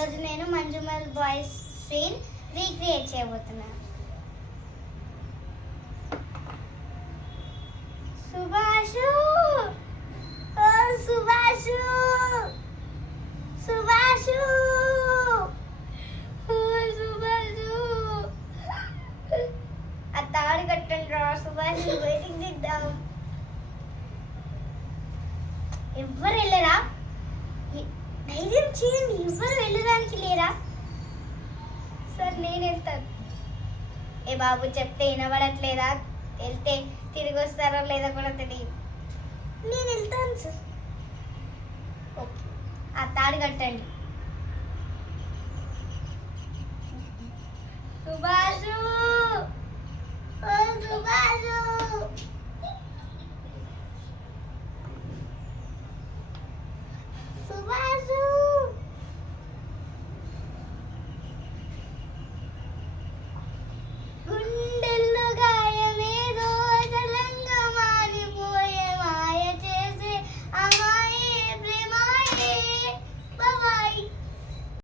ఈరోజు నేను Manjummel boys scene recreate చేయబోతున్నాను. సుభాషు, ఓ సుభాషు, సుభాషు, ఓ సుభాషు, ఆ తాడు కట్టండి రా సుభాషు, వెయిటింగ్ చేద్దాం. ఎవ్వరు వెళ్ళరా? ధైర్యం చేయండి, ఎవ్వరు వెళ్ళడానికి లేరా? సార్ నేను వెళ్తాను. ఏ బాబు చెప్తే వినబడట్లేదా? వెళ్తే తిరిగి వస్తారో లేదా కూడా తెలియదు. నేను వెళ్తాను సార్. ఓకే, ఆ తాడు కట్టండి. సుభాషు, ఓ సుభాషు,